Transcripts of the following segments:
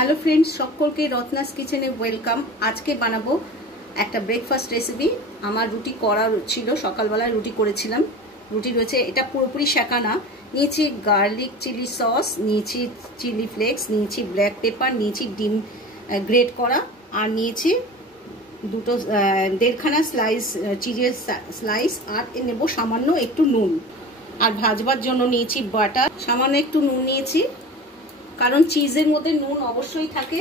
Hello friends, সকলকে রত্নাস কিচেনে welcome. আজকে বানাবো একটা ব্রেকফাস্ট রেসিপি। আমার রুটি করা ছিল, সকালবেলায় রুটি করেছিলাম। রুটি রয়েছে, এটা পুরোপুরি শেখা না। নিয়েছি গার্লিক চিলি সস, নিয়েছি চিলি ফ্লেক্স, নিয়েছি ব্ল্যাক পেপার, নিয়েছি ডিম গ্রেট করা, আর নিয়েছি দুটো দেড়খানা স্লাইস চিজের স্লাইস, আর নেবো সামান্য একটু নুন। আর ভাজবার জন্য নিয়েছি বাটার, সামান্য একটু নুন নিয়েছি, কারণ চিজের মধ্যে নুন অবশ্যই থাকে।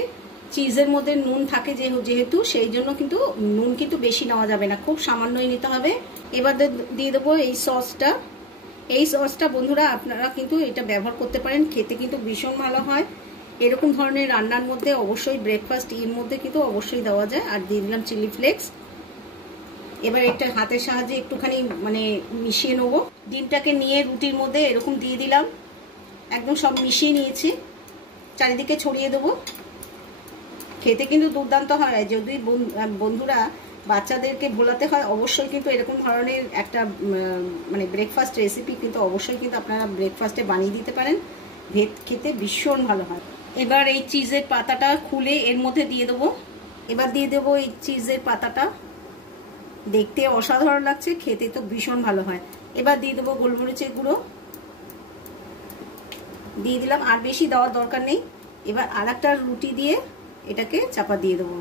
চিজের মধ্যে নুন থাকে যেহেতু, সেই জন্য কিন্তু নুন কিন্তু বেশি নেওয়া যাবে না, খুব সামান্যই নিতে হবে। এবার দিয়ে দেবো এই সসটা। এই সসটা বন্ধুরা আপনারা কিন্তু এটা ব্যবহার করতে পারেন, খেতে কিন্তু ভীষণ ভালো হয়। এরকম ধরনের রান্নার মধ্যে অবশ্যই ব্রেকফাস্ট এর মধ্যে কিন্তু অবশ্যই দেওয়া যায়। আর দিয়ে দিলাম চিলি ফ্লেক্স। এবার এটা হাতের সাহায্যে একটুখানি মিশিয়ে নেবো। ডিমটাকে নিয়ে রুটির মধ্যে এরকম দিয়ে দিলাম, একদম সব মিশিয়ে নিয়েছি, চারিদিকে ছড়িয়ে দেবো। খেতে কিন্তু দুর্দান্ত হয়। যদি বন্ধুরা বাচ্চাদেরকে ভোলাতে হয়, অবশ্যই কিন্তু এরকম ধরনের একটা ব্রেকফাস্ট রেসিপি কিন্তু অবশ্যই কিন্তু আপনারা ব্রেকফাস্টে বানিয়ে দিতে পারেন। খেতে ভীষণ ভালো হয়। এবার এই চিজের পাতাটা খুলে এর মধ্যে দিয়ে দেবো। এবার দিয়ে দেবো এই চিজের পাতাটা, দেখতে অসাধারণ লাগছে, খেতে তো ভীষণ ভালো হয়। এবার দিয়ে দেবো গোলমরিচের গুঁড়ো, দিয়ে দিলাম, আর বেশি দেওয়ার দরকার নেই। এবার আর একটা রুটি দিয়ে এটাকে চাপা দিয়ে দেবো।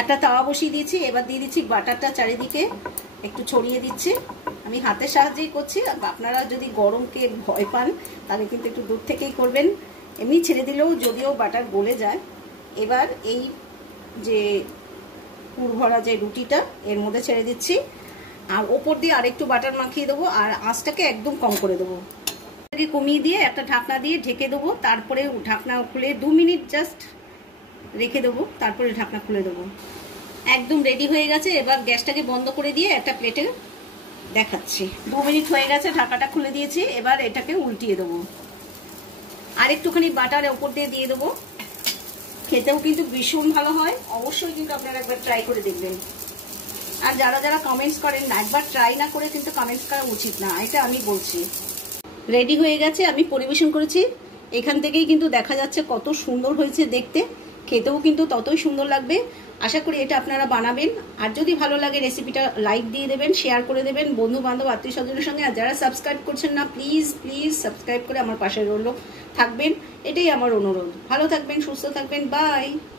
একটা তাওয়া বসিয়ে দিয়েছি, এবার দিয়ে দিচ্ছি বাটারটা, চারিদিকে একটু ছড়িয়ে দিচ্ছি। আমি হাতের সাহায্যেই করছি, আপনারা যদি গরমকে ভয় পান তাহলে কিন্তু একটু দূর থেকেই করবেন। এমনি ছেড়ে দিলেও যদিও বাটার গলে যায়। এবার এই যে পুর ভরা যে রুটিটা এর মধ্যে ছেড়ে দিচ্ছি, আর ওপর দিয়ে আরেকটু বাটার মাখিয়ে দেবো, আর আঁচটাকে একদম কম করে দেবো। কমিয়ে দিয়ে একটা ঢাকনা দিয়ে ঢেকে দেবো, তারপরে ঢাকনা খুলে 2 মিনিট জাস্ট রেখে দেবো, তারপরে ঢাকনা খুলে দেবো। একদম রেডি হয়ে গেছে। এবার গ্যাসটাকে বন্ধ করে দিয়ে একটা প্লেটে দেখাচ্ছি। 2 মিনিট হয়ে গেছে, ঢাকাটা খুলে দিয়েছি। এবার এটাকে উল্টিয়ে দেবো, আর একটুখানি বাটার ওপর দিয়ে দেবো। খেতেও কিন্তু ভীষণ ভালো হয়। অবশ্যই কিন্তু আপনারা একবার ট্রাই করে দেখবেন। আর যারা যারা কমেন্টস করেন না, একবার ট্রাই না করে কিন্তু কমেন্টস করা উচিত না, এটা আমি বলছি। রেডি হয়ে গেছে, আমি পরিবেশন করেছি। এখান থেকেই কিন্তু দেখা যাচ্ছে কত সুন্দর হয়েছে দেখতে, খেতেও কিন্তু ততই সুন্দর লাগবে। আশা করি এটা আপনারা বানাবেন। আর যদি ভালো লাগে রেসিপিটা লাইক দিয়ে দেবেন, শেয়ার করে দেবেন বন্ধু বান্ধব আত্মীয় স্বজনের সঙ্গে। আর যারা সাবস্ক্রাইব করছেন না, প্লিজ প্লিজ সাবস্ক্রাইব করে আমার পাশে থাকবেন, এটাই আমার অনুরোধ। ভালো থাকবেন, সুস্থ থাকবেন, বাই।